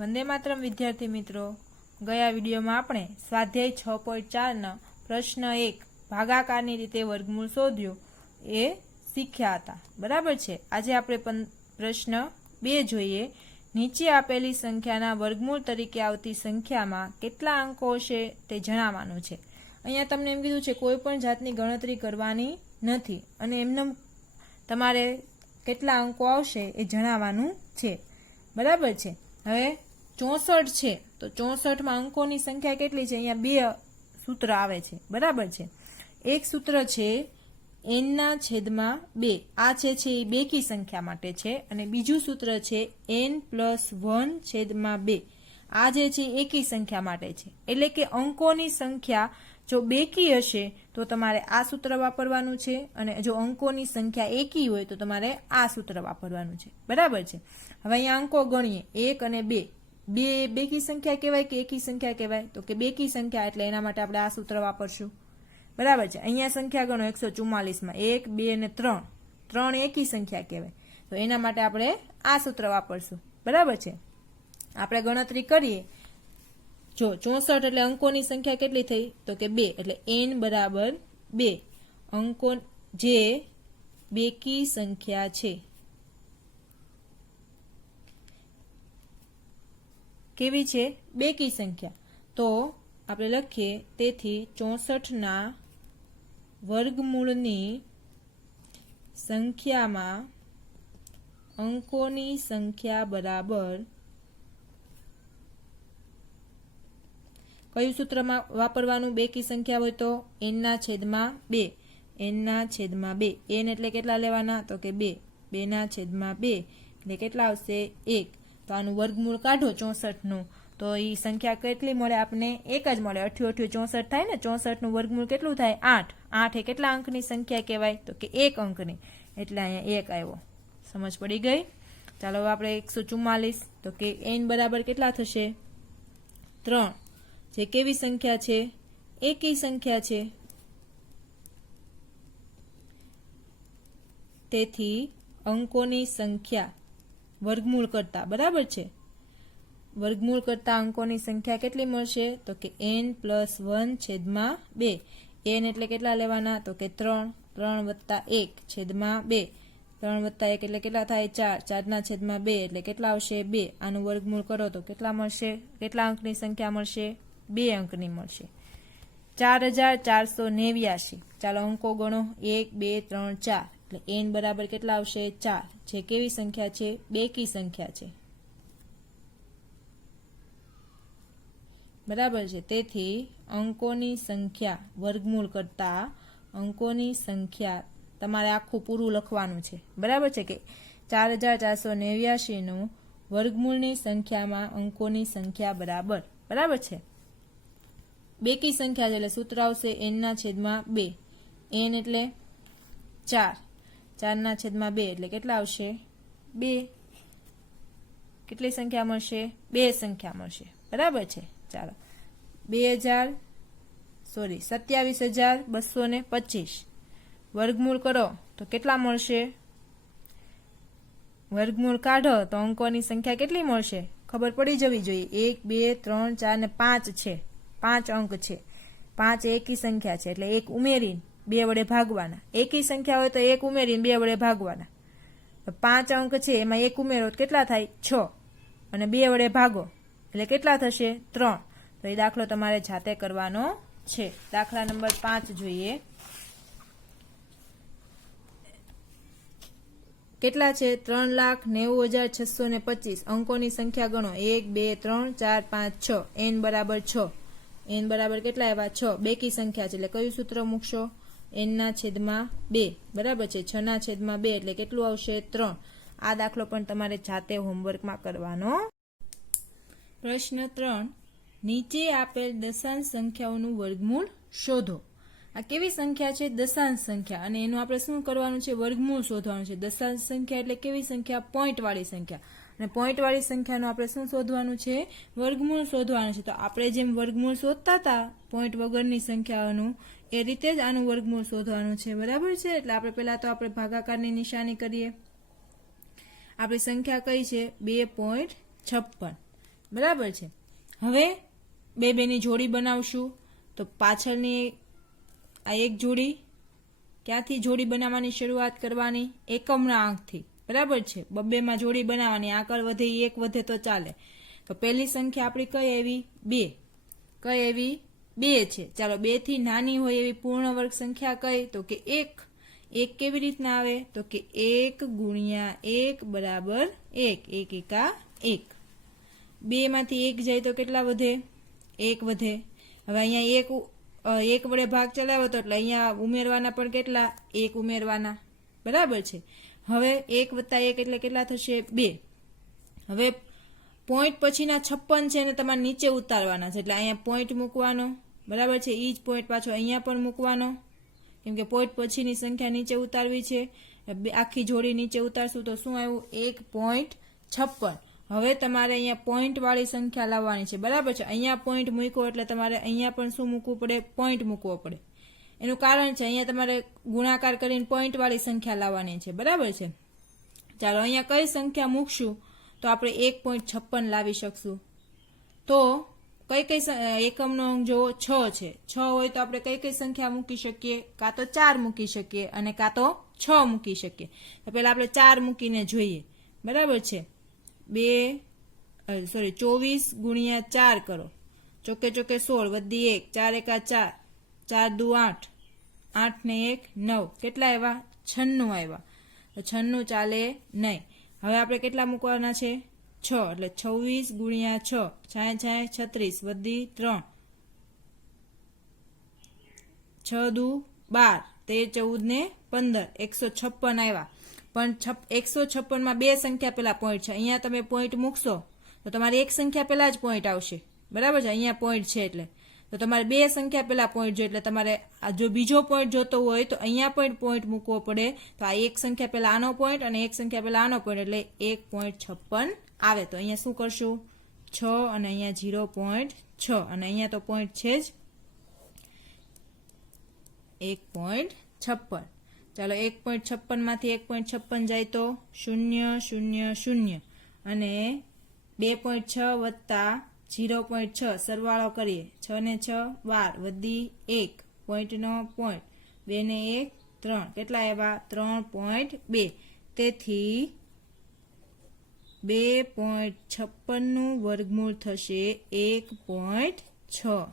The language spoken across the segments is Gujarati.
વંદે માતરમ વિદ્યાર્થી મિત્રો, ગયા વિડીયોમાં આપણે સ્વાધ્યાય 6.4 પ્રશ્ન 1 ભાગાકારની રીતે વર્ગમૂળ શોધ્યો એ શીખ્યા હતા. બરાબર છે. આજે આપણે પ્રશ્ન 2 જોઈએ. નીચે આપેલી સંખ્યાના વર્ગમૂળ તરીકે આવતી સંખ્યામાં કેટલા અંકો હશે તે જણાવવાનું છે. અહીંયા તમને એમ કીધું છે કોઈ પણ જાતની ગણતરી કરવાની નથી અને એમને તમારે કેટલા અંકો આવશે એ જણાવવાનું છે. બરાબર છે. હવે 64 છે તો 64માં અંકોની સંખ્યા કેટલી છે? અહીંયા બે સૂત્ર આવે છે. બરાબર છે. એક સૂત્ર છે n/2. આ છે એ બેકી સંખ્યા માટે છે અને બીજું સૂત્ર છે n+1/2. આ જે છે એકી સંખ્યા માટે છે. એટલે કે અંકોની સંખ્યા જો બેકી હશે તો તમારે આ સૂત્ર વાપરવાનું છે અને જો અંકોની સંખ્યા એકી હોય તો તમારે આ સૂત્ર વાપરવાનું છે. બરાબર છે. હવે અહીંયા અંકો ગણીએ 1 અને 2. બે બેકી સંખ્યા કહેવાય કે એકી સંખ્યા કહેવાય? તો કે બેકી સંખ્યા, એટલે એના માટે આપણે આ સૂત્ર વાપરશું. બરાબર છે. અહીંયા સંખ્યા ગણો 144માં 1, 2 અને 3. 3 એકી સંખ્યા કહેવાય, તો એના માટે આપણે આ સૂત્ર વાપરશું. બરાબર છે. આપણે ગણતરી કરીએ. જો 64 એટલે અંકોની સંખ્યા કેટલી થઈ? તો કે 2, એટલે n બરાબર 2. અંકો જે બેકી સંખ્યા છે. કેવી છે? બેકી સંખ્યા. તો આપણે લખીએ તેથી 64ના વર્ગમૂળની સંખ્યામાં અંકોની સંખ્યા બરાબર કયું સૂત્રમાં વાપરવાનું? બેકી સંખ્યા હોય તો n/2. n/2. n એટલે કેટલા લેવાના? તો કે 2. 2/2 એટલે કેટલા આવશે? 1. તો આનું વર્ગમૂળ કાઢો 64નું તો એ સંખ્યા કેટલી મળે? આપને એક જ મળે. 88 64 થાય ને. 64નું વર્ગમૂળ કેટલું થાય? 8. 8 એ કેટલા અંકની સંખ્યા કહેવાય? તો કે 1 અંકની. એટલે અહીંયા 1 આવ્યો. સમજ પડી ગઈ? ચાલો હવે આપણે 144. તો કે n બરાબર કેટલા થશે? 3. જે કેવી સંખ્યા છે? એકી સંખ્યા છે. તેથી અંકોની સંખ્યા વર્ગમૂળ કરતા, બરાબર છે, વર્ગમૂળ કરતા અંકોની સંખ્યા કેટલી મળશે? તો કે n+1/2. n એટલે કેટલા લેવાના? તો કે 3. 3+1/2. 3+1 એટલે કેટલા થાય? 4. 4/2 એટલે કેટલા આવશે? 2. આનું વર્ગમૂળ કરો તો કેટલા મળશે? કેટલા અંકની સંખ્યા મળશે? 2 અંકની મળશે. 4489. ચાલો અંકો ગણો 1, 2, 3, 4. એટલે n બરાબર કેટલા આવશે? 4. જે કેવી સંખ્યા છે? બેકી સંખ્યા છે. બરાબર છે. તેથી અંકોની સંખ્યા વર્ગમૂળ કરતા અંકોની સંખ્યા તમારે આખું પૂરું લખવાનું છે. બરાબર છે કે 4489 નું વર્ગમૂળની સંખ્યામાં અંકોની સંખ્યા બરાબર. બરાબર છે. બેકી સંખ્યા છે એટલે સૂત્ર આવશે n/2. n એટલે 4. 4/2 એટલે કેટલા આવશે? 2. કેટલી સંખ્યા મળશે? 2 સંખ્યા મળશે. બરાબર છે. ચાલો 27,225 વર્ગમૂળ કરો તો કેટલા મળશે? વર્ગમૂળ કાઢો તો અંકોની સંખ્યા કેટલી મળશે? ખબર પડી જવી જોઈએ. 1, 2, 3, 4 ને 5 છે. 5 અંક છે. 5 એકી સંખ્યા છે એટલે 1 ઉમેરીને 2 વડે ભાગવાના. એકી સંખ્યા હોય તો 1 ઉમેરીને 2 વડે ભાગવાના. 5 અંક છે એમાં 1 ઉમેરો તો કેટલા થાય? 6. અને 2 વડે ભાગો એટલે કેટલા થશે? 3. તો એ દાખલો તમારે જાતે કરવાનો છે. દાખલા નંબર 5 જોઈએ. કેટલા છે? 3,90,625. અંકોની સંખ્યા ગણો 1, 2, 3, 4, 5, 6. n બરાબર 6. n બરાબર કેટલા આવ્યા? 6. બેકી સંખ્યા છે એટલે કયું સૂત્ર મૂકશો? n/2. બરાબર છે. 6/2 એટલે કેટલું આવશે? 3. આ દાખલો પણ તમારે જાતે હોમવર્કમાં કરવાનો. પ્રશ્ન 3. નીચે આપેલ દશાંશ સંખ્યાઓનું વર્ગમૂળ શોધો. આ કેવી સંખ્યા છે? દશાંશ સંખ્યા. અને એનું આપણે શું કરવાનું છે? વર્ગમૂળ શોધવાનું છે. દશાંશ સંખ્યા એટલે કેવી સંખ્યા? પોઈન્ટ વાળી સંખ્યા. અને પોઈન્ટ વાળી સંખ્યાનું આપણે શું શોધવાનું છે? વર્ગમૂળ શોધવાનું છે. તો આપણે જેમ વર્ગમૂળ શોધતા હતા પોઈન્ટ વગરની સંખ્યાઓનું, એ રીતે જ આનું વર્ગમૂળ શોધવાનું છે. બરાબર છે. એટલે આપણે પહેલા તો આપણે ભાગાકારની નિશાની કરીએ. આપણી સંખ્યા કઈ છે? 2.56. બરાબર છે। હવે બે બેની જોડી બનાવશું તો પાછળની આ એક જોડી ક્યાંથી જોડી બનાવવાની શરૂઆત કરવાની? એકમના અંકથી, બરાબર છે। બબ્બેમાં જોડી બનાવવાની, આગળ વધે એક વધે તો ચાલે। તો પહેલી સંખ્યા આપણી કઈ આવી? 2। કઈ આવી? 2 છે। ચાલો 2 થી નાની હોય એવી પૂર્ણ વર્ગ સંખ્યા કઈ? તો કે 1। 1 કેવી રીતના આવે? તો કે 1 ગુણ્યા 1 બરાબર 1। 1 એકા 1। 2 માંથી 1 જાય તો કેટલા વધે? 1 વધે। હવે અહીંયા એક વડે ભાગ ચલાવ્યો તો એટલે અહીંયા ઉમેરવાના પણ કેટલા? 1 ઉમેરવાના, બરાબર છે। હવે 1 વત્તા 1 એટલે કેટલા થશે? 2। હવે પોઈન્ટ પછીના 56 છે એને તમારે નીચે ઉતારવાના છે એટલે અહીંયા પોઈન્ટ મૂકવાનો, બરાબર છે। ઈ જ પોઈન્ટ પાછો અહીંયા પણ મૂકવાનો, કેમ કે પોઈન્ટ પછીની સંખ્યા નીચે ઉતારવી છે। આખી જોડી નીચે ઉતારશું તો શું આવ્યું? 1.56। હવે તમારે અહીંયા પોઈન્ટ વાળી સંખ્યા લાવવાની છે, બરાબર છે। અહીંયા પોઈન્ટ મૂક્યો એટલે તમારે અહીંયા પણ શું મૂકવું પડે? પોઈન્ટ મૂકવો પડે। એનું કારણ છે અહીંયા તમારે ગુણાકાર કરીને પોઈન્ટ વાળી સંખ્યા લાવવાની છે, બરાબર છે। ચાલો અહીંયા કઈ સંખ્યા મૂકશું તો આપણે 1.56 લાવી શકશું? તો કઈ એકમનો અંક જો 6 છે, 6 હોય તો આપણે કઈ સંખ્યા મૂકી શકીએ? કાં તો 4 મૂકી શકીએ અને કાં તો 6 મૂકી શકીએ। તો પહેલા આપણે 4 મૂકીને જોઈએ, બરાબર છે। 24 ગુણ્યા 4 કરો, ચોકે ચોકે 16 વધી 1, 4 એકા 4, 4 દુ 8, 8 ને 1 9, કેટલા આવ્યા? 96 આવ્યા। તો 96 ચાલે નહીં। હવે આપણે કેટલા મૂકવાના છે? 6, એટલે 26 ગુણ્યા 6, 6 36 વધી 3, 6 દુ 12, 13 14 ને 15, 156 આવ્યા। પણ 156 માં બે સંખ્યા પેલા પોઈન્ટ છે, અહીંયા તમે પોઈન્ટ મૂકશો તો તમારી એક સંખ્યા પેલા જ પોઈન્ટ આવશે, બરાબર છે। અહીંયા પોઈન્ટ છે એટલે તો તમારે બે સંખ્યા પેલા પોઈન્ટ જોઈએ, એટલે તમારે જો બીજો પોઈન્ટ જોતો હોય તો અહીંયા પણ પોઈન્ટ મૂકવો પડે। તો આ એક સંખ્યા પેલા આનો પોઈન્ટ અને એક સંખ્યા પેલા આનો પોઈન્ટ એટલે 1.56 આવે। તો અહીંયા શું કરશું? 6 અને અહીંયા 0.6 અને અહીંયા તો પોઈન્ટ છે જ 1.56। ચાલો 1.56 માંથી 1.56 જાય તો 0 0 0 અને 2.6 વત્તા 0.6 સરવાળો કરીએ, 6 ને 6 12 વધી 1, પોઈન્ટનો પોઈન્ટ, 2 ને 1 3, કેટલા આવ્યા? 3.2। તેથી 2.56 નું વર્ગમૂળ થશે 1.6।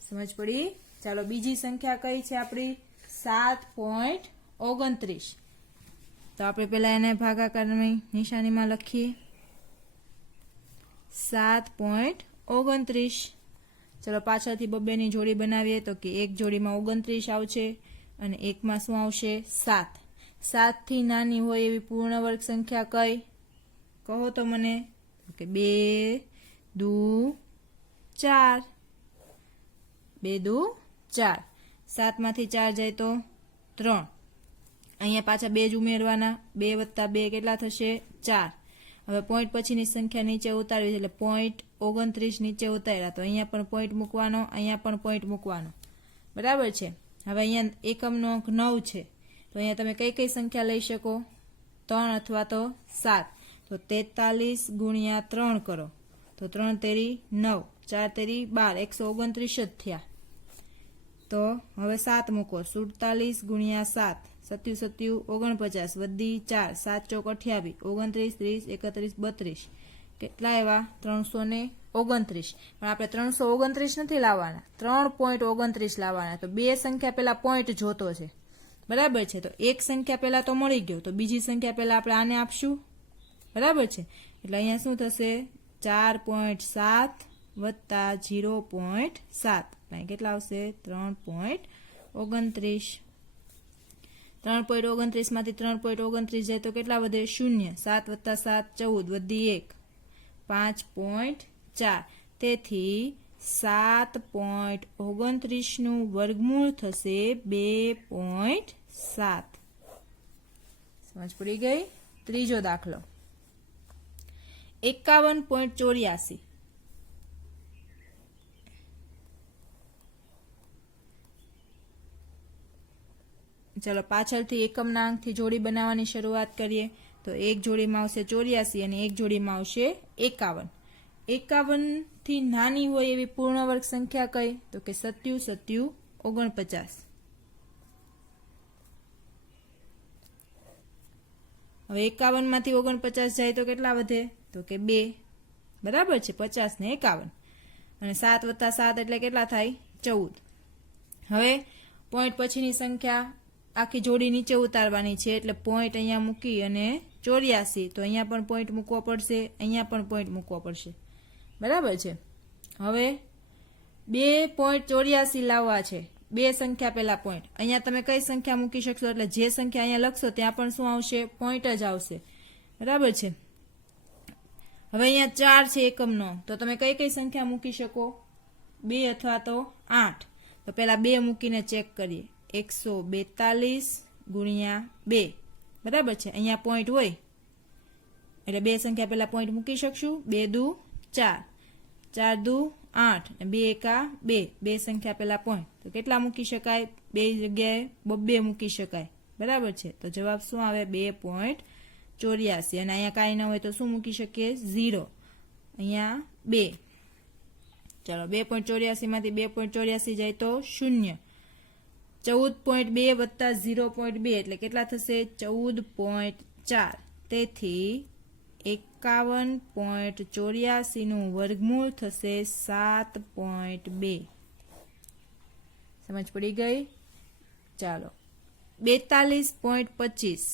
સમજ પડી? ચાલો બીજી સંખ્યા કઈ છે આપણી? 7.29। તો આપણે પેલા એને ભાગાકારની નિશાનીમાં લખીએ, 7.29। ચલો પાછળથી બબ્બેની જોડી બનાવીએ તો કે એક જોડીમાં 29 આવશે અને એકમાં શું આવશે? 7। 7 થી નાની હોય એવી પૂર્ણ વર્ગ સંખ્યા કઈ? કહો તો મને। કે 2 દુ 4, 2 દુ 4, 7 માંથી 4 જાય તો 3, અહીંયા પાછા 2 જ ઉમેરવાના, 2 વત્તા 2 કેટલા થશે? 4। હવે પોઈન્ટ પછીની સંખ્યા નીચે ઉતારવી છે એટલે 0.29 નીચે ઉતાર્યા તો અહીંયા પણ પોઈન્ટ મૂકવાનો, અહીંયા પણ પોઈન્ટ મૂકવાનો, બરાબર છે। હવે અહીંયા એકમનો અંક 9 છે તો અહીંયા તમે કઈ સંખ્યા લઈ શકો? 3 અથવા તો 7। તો 43 ગુણ્યા 3 કરો તો 3 તેરી 9, 4 તેરી 12, 129 જ થયા। તો હવે 7 મૂકો, 47 ગુણ્યા 7, 77 49 વધી 4, 7 ચોક 28, 29 30 31 32, કેટલા આવ્યા? 329। પણ આપણે 329 નથી લાવવાના, 3.29 લાવવાના। તો બે સંખ્યા પેલા પોઈન્ટ જોતો છે, બરાબર છે। તો એક સંખ્યા પેલા તો મળી ગયો, તો બીજી સંખ્યા પેલા આપણે આને આપશું, બરાબર છે। એટલે અહીંયા શું થશે? 4.7 વત્તા 0.7, કેટલા આવશે? 3.29। 3.29 માંથી 3.29 જાય તો કેટલા વધે? 0, 7 વત્તા 7 14 વધી 1, 5.4। તેથી 7.29 નું વર્ગમૂળ થશે 2.7। સમજ પડી ગઈ? ત્રીજો દાખલો 51.84। ચલો પાછળથી એકમના અંકથી જોડી બનાવવાની શરૂઆત કરીએ તો એક જોડીમાં આવશે 84 અને એક જોડીમાં આવશે 51। 51 થી નાની હોય એવી પૂર્ણ વર્ગ સંખ્યા કઈ? તો કે સત્યુ સત્યુ 49. હવે 51 માંથી 49 જાય તો કેટલા વધે? તો કે 2. બરાબર છે, 50 ને 51 અને 7 વત્તા 7 એટલે કેટલા થાય? 14. હવે પોઈન્ટ પછીની સંખ્યા આખી જોડી નીચે ઉતારવાની છે એટલે પોઈન્ટ અહીંયા મૂકી અને 84, તો અહીંયા પણ પોઈન્ટ મૂકવો પડશે, અહીંયા પણ પોઈન્ટ મૂકવો પડશે. બરાબર છે. હવે 2.84 લાવવા છે, બે સંખ્યા પહેલા પોઈન્ટ. અહીંયા તમે કઈ સંખ્યા મૂકી શકશો? એટલે જે સંખ્યા અહીંયા લખશો ત્યાં પણ શું આવશે? પોઈન્ટ જ આવશે. બરાબર છે. હવે અહીંયા 4 છે એકમનો, તો તમે કઈ કઈ સંખ્યા મૂકી શકો? 2 અથવા તો 8. તો પહેલા 2 મૂકીને ચેક કરીએ. 142 ગુણ્યા 2. બરાબર છે. અહીંયા પોઈન્ટ હોય એટલે બે સંખ્યા પહેલા પોઈન્ટ મૂકી શકશું. 2 દુ 4, 4 દુ 8 અને 2 એકા 2. બે સંખ્યા પહેલા પોઈન્ટ, તો કેટલા મૂકી શકાય? બે જગ્યાએ 2 મૂકી શકાય. બરાબર છે. તો જવાબ શું આવે? 2.84. અને અહીંયા કાંઈ ન હોય તો શું મૂકી શકીએ? 0. અહીંયા 2. ચાલો, 2.84 માંથી 2.84 જાય તો 0. 14.2 વત્તા 0.2 એટલે કેટલા થશે? 14.4. તેથી 51.84 નું વર્ગમૂળ થશે 7.2. સમજ પડી ગઈ? ચાલો, 42.25.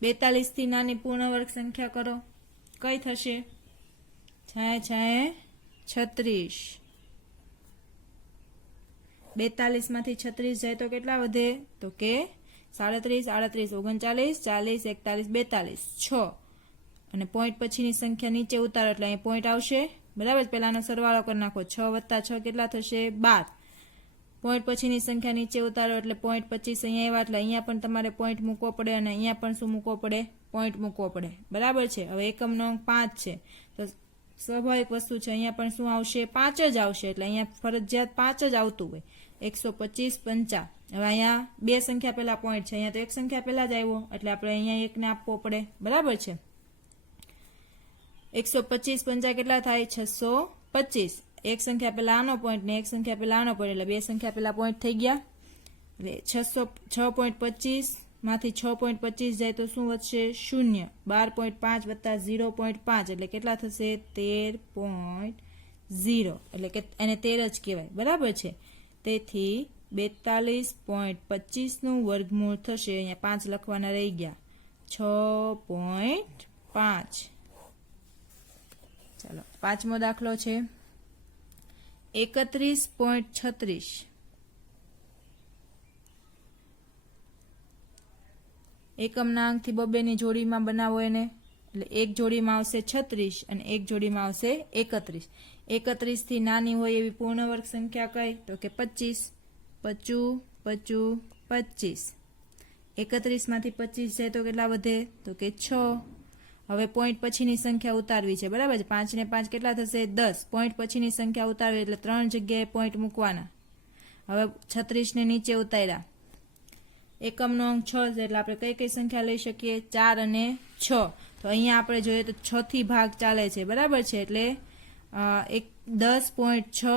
42 થી નાની પૂર્ણ વર્ગ સંખ્યા કરો. કઈ થશે? 36. 42 માંથી 36 જાય તો કેટલા વધે? તો કે 37, 38, 39, 40, 41, 42, 6. અને પોઈન્ટ પછીની સંખ્યા નીચે ઉતારો એટલે અહીં પોઈન્ટ આવશે. બરાબર. પહેલાનો સરવાળો કરી નાખો. 6 વત્તા 6 કેટલા થશે? 12. પોઈન્ટ પછીની સંખ્યા નીચે ઉતારો એટલે પોઈન્ટ 25 અહીંયા આવ્યા એટલે અહીંયા પણ તમારે પોઈન્ટ મૂકવો પડે અને અહીંયા પણ શું મૂકવો પડે? પોઈન્ટ મૂકવો પડે. બરાબર છે. હવે એકમનો અંક 5 છે તો સ્વાભાવિક વસ્તુ છે, અહીંયા પણ શું આવશે? 5 જ આવશે. એટલે અહીંયા ફરજિયાત 5 જ આવતું હોય. 125, 50. હવે અહીંયા બે સંખ્યા પહેલા પોઈન્ટ છે, અહીંયા તો એક સંખ્યા પહેલા જ આવ્યો એટલે આપણે અહીંયા એકને આપવો પડે. બરાબર છે. 125, 50 કેટલા થાય? 625. એક સંખ્યા પહેલા આનો પોઈન્ટ ને એક સંખ્યા પહેલા આનો પોઈન્ટ એટલે બે સંખ્યા પહેલા પોઈન્ટ થઈ ગયા. એટલે 6.25 માંથી 6.25 જાય તો શું વધશે? 0. 12.5 વત્તા 0.5 એટલે કેટલા થશે? 13.0. એટલે કે એને 13 જ કહેવાય. બરાબર છે. તેથી 42.25 નું વર્ગમૂળ થશે. અહીંયા 5 લખવાના રહી ગયા. 6.5. ચાલો, પાંચમો દાખલો છે 31.36. એકમના અંકથી બબેની જોડીમાં બનાવો એને. એટલે એક જોડીમાં આવશે 36 અને એક જોડીમાં આવશે 31. 31 થી નાની હોય એવી પૂર્ણ વર્ગ સંખ્યા કઈ? તો કે 25. 25, 25, 25. 31 માંથી 25 જાય તો કેટલા વધે? તો કે 6. હવે પોઈન્ટ પછીની સંખ્યા ઉતારવી છે. બરાબર છે. 5 ને 5 કેટલા થશે? 10. પોઈન્ટ પછીની સંખ્યા ઉતારવી એટલે 3 જગ્યાએ પોઈન્ટ મૂકવાના. હવે 36 ને નીચે ઉતાર્યા. એકમનો અંક 6 છે એટલે આપણે કઈ કઈ સંખ્યા લઈ શકીએ? 4 અને 6. તો અહીંયા આપણે જોઈએ તો 6 થી ભાગ ચાલે છે. બરાબર છે. એટલે 10.6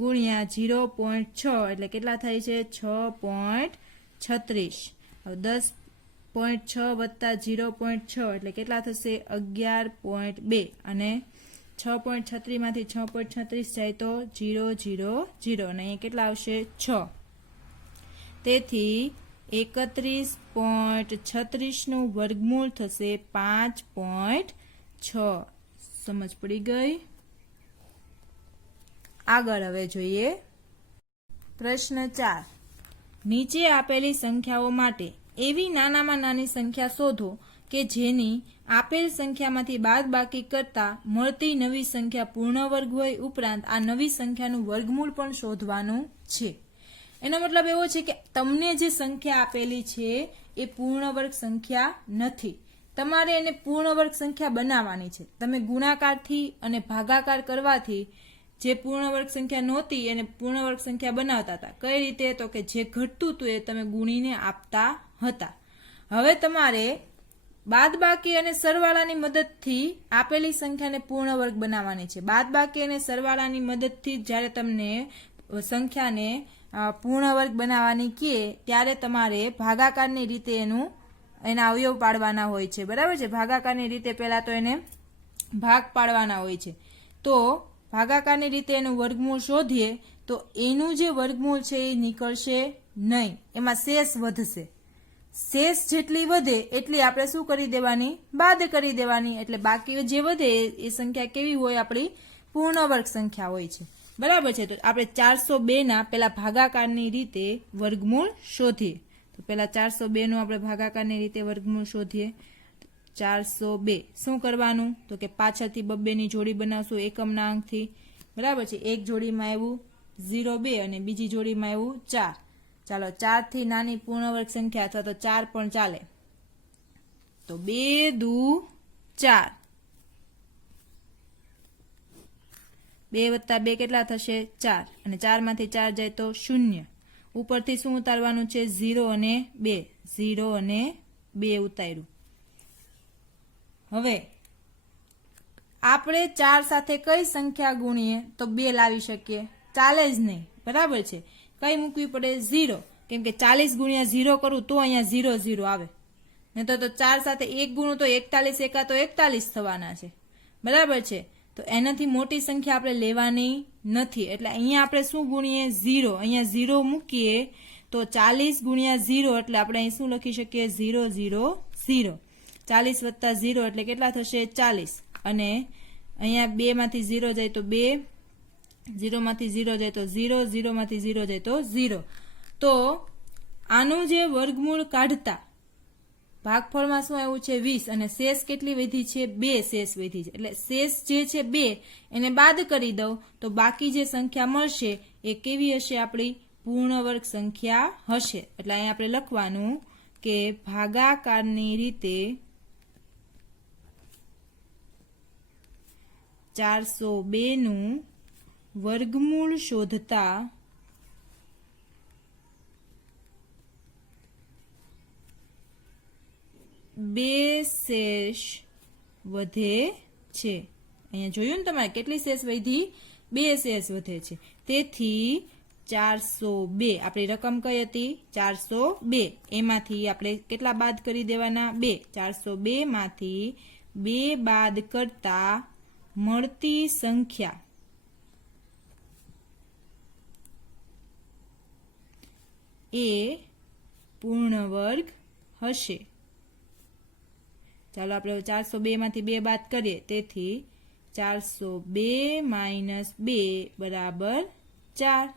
ગુણ્યા 0.6 એટલે કેટલા થાય છે? 6.36. હવે 10.6 વત્તા 0.6 એટલે કેટલા થશે? 11.2. અને 6.36 માંથી 6.36 જાય તો 0, 0, 0 અને અહીંયા કેટલા આવશે? 6. તેથી 31.36 નું વર્ગમૂળ થશે 5.6. સમજ પડી ગઈ? આગળ હવે જોઈએ પ્રશ્ન 4. નીચે આપેલી સંખ્યાઓ માટે એવી નાનામાં નાની સંખ્યા શોધો કે જેની આપેલ સંખ્યામાંથી બાદબાકી કરતા મળતી નવી સંખ્યા પૂર્ણ વર્ગ હોય. ઉપરાંત આ નવી સંખ્યાનું વર્ગમૂળ પણ શોધવાનું છે. એનો મતલબ એવો છે કે તમને જે સંખ્યા આપેલી છે એ પૂર્ણ વર્ગ સંખ્યા નથી. તમારે એને પૂર્ણ વર્ગ સંખ્યા બનાવવાની છે. તમે ગુણાકારથી અને ભાગાકાર કરવાથી જે પૂર્ણ વર્ગ સંખ્યા નહોતી એને પૂર્ણ વર્ગ સંખ્યા બનાવતા હતા. કઈ રીતે? તો કે જે ઘટતું હતું એ તમે ગુણીને આપતા હતા. હવે તમારે બાદબાકી અને સરવાળાની મદદથી આપેલી સંખ્યાને પૂર્ણ વર્ગ બનાવવાની છે. બાદબાકી અને સરવાળાની મદદથી જ્યારે તમને સંખ્યાને પૂર્ણ વર્ગ બનાવવાની કહે ત્યારે તમારે ભાગાકારની રીતે એના અવયવ પાડવાના હોય છે. બરાબર છે. ભાગાકારની રીતે પહેલા તો એને ભાગ પાડવાના હોય છે. તો ભાગાકારની રીતે એનું વર્ગમૂળ શોધીએ તો એનું જે વર્ગમૂળ છે એ નીકળશે નહીં, એમાં શેષ વધશે. શેષ જેટલી વધે એટલી આપણે શું કરી દેવાની? બાદ કરી દેવાની. એટલે બાકી જે વધે એ સંખ્યા કેવી હોય? આપણી પૂર્ણ વર્ગ સંખ્યા હોય છે. બરાબર છે. તો આપણે 402 ના પેલા ભાગાકારની રીતે વર્ગમૂળ શોધીએ. તો પેલા 402 નું આપણે ભાગાકારની રીતે વર્ગમૂળ શોધીએ. 402 શું કરવાનું? તો કે પાછળથી 2 ની જોડી બનાવશું એકમના અંકથી. બરાબર છે. એક જોડીમાં આવ્યું 0,2 અને બીજી જોડીમાં આવ્યું 4. ચાલો 4 થી નાની પૂર્ણ વર્ગ સંખ્યા અથવા તો 4 પણ ચાલે. તો 2 દુ 4, 2 વત્તા 2 કેટલા થશે? 4. અને 4 માંથી 4 જાય તો 0. ઉપરથી શું ઉતારવાનું છે? 0 અને 2. 0 અને 2 ઉતાર્યું. હવે આપણે 4 સાથે કઈ સંખ્યા ગુણીએ તો 2 લાવી શકીએ? ચાલે જ નહીં. બરાબર છે. કઈ મૂકવી પડે? 0. કેમ કે 40 ગુણ્યા 0 કરું તો અહીંયા 0 0 આવે. નહીં તો 4 સાથે 1 ગુણું તો 41 એકા તો 41 થવાના છે. બરાબર છે. તો એનાથી મોટી સંખ્યા આપણે લેવાની નથી. એટલે અહીંયા આપણે શું ગુણીએ? 0. અહીંયા 0 મૂકીએ તો 40 ગુણ્યા 0 એટલે આપણે અહીં શું લખી શકીએ? 0 0 0. 40 વત્તા 0 એટલે કેટલા થશે? 40. અને અહીંયા 2 માંથી 0 જાય તો 2, 0 માંથી 0 જાય તો 0, 0 માંથી 0 જાય તો 0. તો આનું જે વર્ગમૂળ કાઢતા ભાગફળમાં શું આવ્યું છે? 20. અને શેષ કેટલી વધી છે? 2 શેષ વધી છે. એટલે શેષ જે છે 2 એને બાદ કરી દઉં તો બાકી જે સંખ્યા મળશે એ કેવી હશે? આપણી પૂર્ણ વર્ગ સંખ્યા હશે. એટલે અહીંયા આપણે લખવાનું કે ભાગાકારની રીતે 402 નું વર્ગમૂળ શોધતા બે શેષ વધે છે. અહીંયા જોયું ને તમારે કેટલી શેષ વધી? 2 શેષ વધે છે. તેથી 402 આપણી રકમ કઈ હતી? 402. એમાંથી આપણે કેટલા બાદ કરી દેવાના? 2. 402 માંથી 2 બાદ કરતા મળતી સંખ્યા એ પૂર્ણ વર્ગ હશે. ચાલો આપણે 402 માંથી 2 બાદ કરીએ. તેથી 402 માઇનસ 2 બરાબર 4.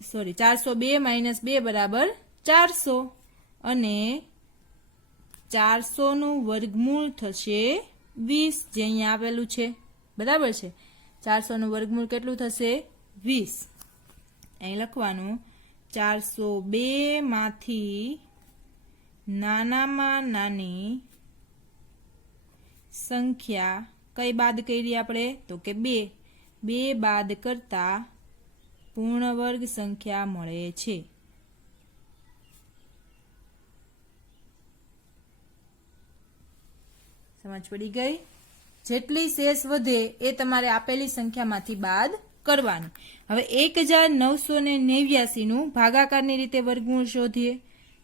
402 માઇનસ 2 બરાબર 400. અને 400 નું વર્ગમૂળ થશે 20, જે અહીંયા આપેલું છે. બરાબર છે. 400 નું વર્ગમૂળ કેટલું થશે? 20. અહીં લખવાનું 402 માંથી નાનામાં નાની સંખ્યા કઈ બાદ કરી આપણે? તો કે 2. 2 બાદ કરતા પૂર્ણ વર્ગ સંખ્યા મળે છે. સમજ પડી ગઈ? જેટલી શેષ વધે એ તમારે આપેલી સંખ્યામાંથી બાદ કરવાની. હવે 1989 નું ભાગાકારની રીતે વર્ગમૂળ શોધીએ.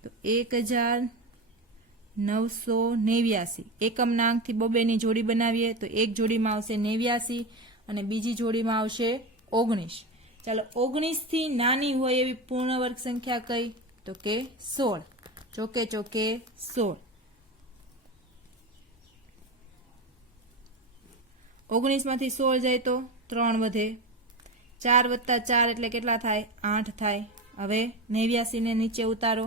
તો 1989 એકમના અંકથી 2 ની જોડી બનાવીએ તો એક જોડીમાં આવશે 89 અને બીજી જોડીમાં આવશે 19. ચાલો 19 થી નાની હોય એવી પૂર્ણ વર્ગ સંખ્યા કઈ? તો કે 16. ચોકે ચોકે 16. 19 માંથી 16 જાય તો 3 વધે. 4 વત્તા 4 એટલે કેટલા થાય? 8 થાય. હવે 89 ને નીચે ઉતારો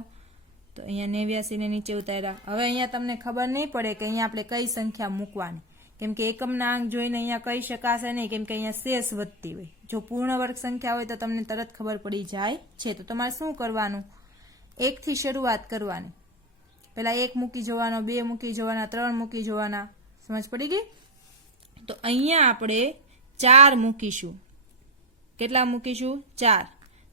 તો અહીંયા 89 ને નીચે ઉતાર્યા. હવે અહીંયા તમને ખબર નહીં પડે કે અહીંયા આપણે કઈ સંખ્યા મૂકવાની, કેમ કે એકમના અંક જોઈને અહીંયા કહી શકાશે નહીં, કેમ કે અહીંયા શેષ વધતી હોય. જો પૂર્ણ વર્ગ સંખ્યા હોય તો તમને તરત ખબર પડી જાય છે. તો તમારે શું કરવાનું? 1 થી શરૂઆત કરવાની. પેલા 1 મૂકી જવાનો, 2 મૂકી જવાના, 3 મૂકી જવાના. સમજ પડી ગઈ? તો અહીંયા આપણે 4 મૂકીશું. કેટલા મૂકીશું? 4.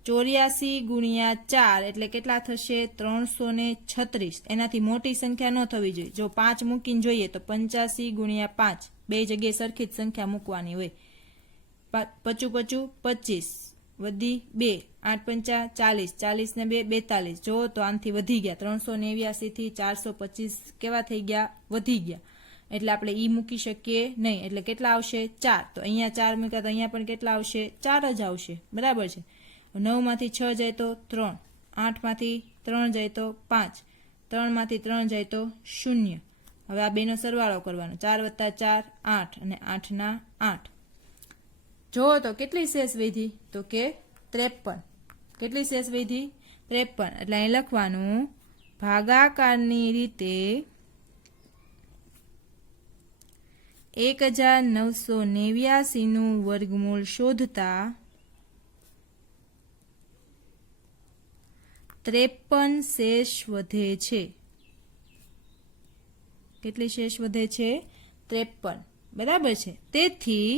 84 ગુણ્યા 4 એટલે કેટલા થશે 336। એનાથી મોટી સંખ્યા ન થવી જોઈએ। જો 5 મૂકીને જોઈએ તો 85 ગુણ્યા 5 બે જગ્યાએ સરખી જ સંખ્યા મૂકવાની હોય। 5 5 25 વધી 2 8 5 40 40 ને 2 42। જો તો આનથી વધી ગયા 389 થી 425 કેવા થઈ ગયા વધી ગયા। એટલે આપણે ઈ મૂકી શકીએ નહીં। એટલે કેટલા આવશે 4। તો અહીંયા 4 મૂક્યા તો અહીંયા પણ કેટલા આવશે 4 જ આવશે। બરાબર છે। 9 માંથી 6 જાય તો 3, 8 માંથી 3 જાય તો 5, 3 માંથી 3 જાય તો 0। હવે આ બેનો સરવાળો કરવાનો। 4 + 4 8 અને 8 ના 8। જો તો કેટલી શેષ વધી તો કે 53। કેટલી શેષ વધી 53। એટલે અહીં લખવાનું ભાગાકારની રીતે 1989 નું વર્ગમૂળ શોધતા 53 શેષ વધે છે। કેટલી શેષ વધે છે 53। બરાબર છે। તેથી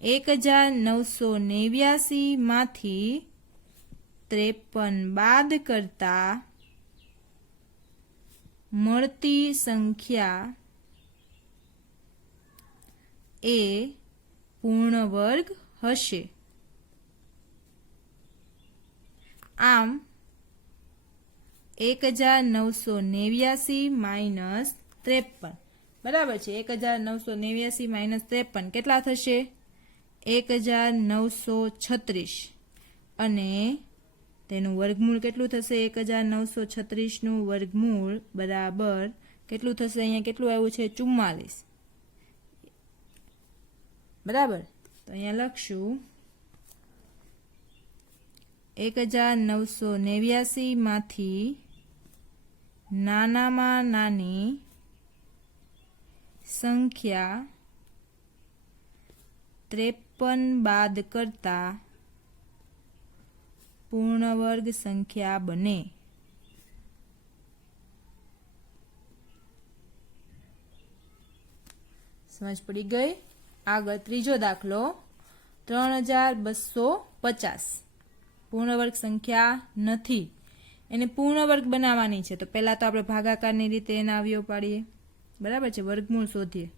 1989 માંથી 53 બાદ કરતા મળતી સંખ્યા એ પૂર્ણ વર્ગ હશે। આમ 1989 માઇનસ 53 બરાબર છે। 1989 માઇનસ 53 કેટલા થશે 1936 અને તેનું વર્ગમૂળ કેટલું થશે 1936 નું વર્ગમૂળ બરાબર કેટલું થશે અહીંયા કેટલું આવ્યું છે 44। બરાબર। તો અહીંયા લખશું 1989 માંથી નાનામાં નાની સંખ્યા 53 બાદ કરતા પૂર્ણ વર્ગ સંખ્યા બને। સમજ પડી ગઈ। આગળ ત્રીજો દાખલો 3250 પૂર્ણ વર્ગ સંખ્યા નથી। એને પૂર્ણ વર્ગ બનાવવાની છે। તો પહેલા તો આપણે ભાગાકારની રીતે એના અવયવ પાડીએ। બરાબર છે। વર્ગમૂળ શોધીએ।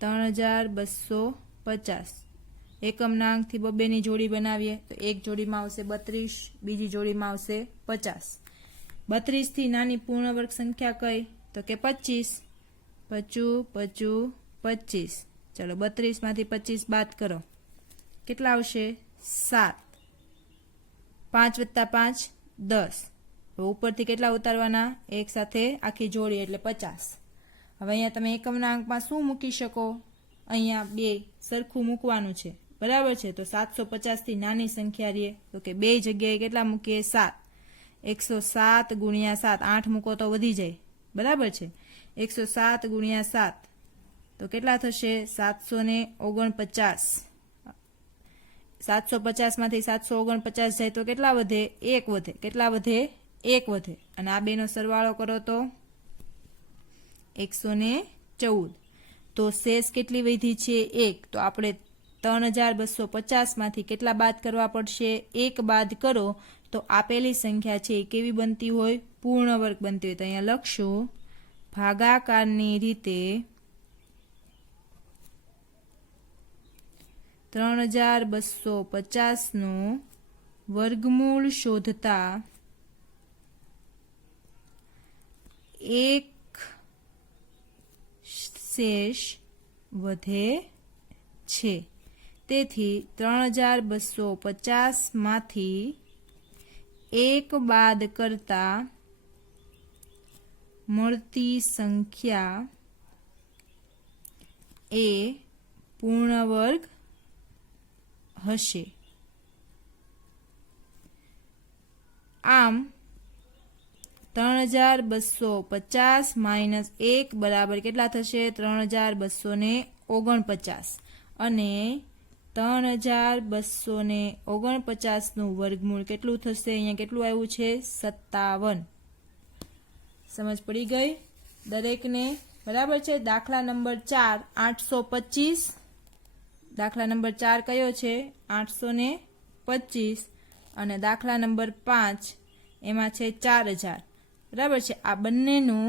3250 એકમના અંકથી બબ્બેની જોડી બનાવીએ તો એક જોડીમાં આવશે 32, બીજી જોડીમાં આવશે 50। 32 થી નાની પૂર્ણ વર્ગ સંખ્યા કઈ તો કે 25। 25 25 ચલો 32 માંથી 25 બાદ કરો કેટલા આવશે 7। 5 + 5 10। ઉપરથી કેટલા ઉતારવાના એક સાથે આખી જોડી એટલે 50। હવે અહીંયા તમે એકમના અંકમાં શું મૂકી શકો અહીંયા બે સરખું મૂકવાનું છે। બરાબર છે। તો 750 થી નાની સંખ્યા રહે તો કે બે જગ્યાએ કેટલા મૂકીએ 7। 107 ગુણ્યા 7 8 મૂકો તો વધી જાય। બરાબર છે। 107 ગુણ્યા 7 તો કેટલા થશે 749। 750 માંથી 749 જાય તો કેટલા વધે 1 વધે। કેટલા વધે 1 વધે। અને આ બેનો સરવાળો કરો તો 114। તો શેષ કેટલી વધી છે 1। તો આપણે 3250 માંથી કેટલા બાદ કરવા પડશે 1 બાદ કરો તો આપેલી સંખ્યા છે એ કેવી બનતી હોય પૂર્ણ વર્ગ બનતી હોય। તો અહીંયા લખશું ભાગાકારની રીતે 3250 નું વર્ગમૂળ શોધતા 1 શેષ વધે છે। તેથી 3250 માંથી 1 બાદ કરતા મળતી સંખ્યા એ પૂર્ણ વર્ગ હશે। આમ 3250 માઇનસ 1 બરાબર કેટલા થશે 3249 અને 3249 નું વર્ગમૂળ કેટલું થશે અહીંયા કેટલું આવ્યું છે 57। સમજ પડી ગઈ દરેકને। બરાબર છે। દાખલા નંબર 4 825 દાખલા નંબર 4 કયો છે 825 અને દાખલા નંબર 5 એમાં છે 4000, બરાબર છે। આ બંનેનું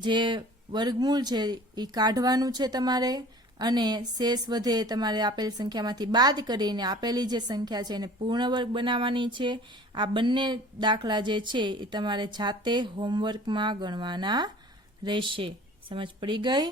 જે વર્ગમૂળ છે એ કાઢવાનું છે તમારે, અને શેષ વધે તમારે આપેલી સંખ્યામાંથી બાદ કરીને આપેલી જે સંખ્યા છે એને પૂર્ણ વર્ગ બનાવવાની છે। આ બંને દાખલા જે છે એ તમારે જાતે હોમવર્કમાં ગણવાના રહેશે। સમજ પડી ગઈ?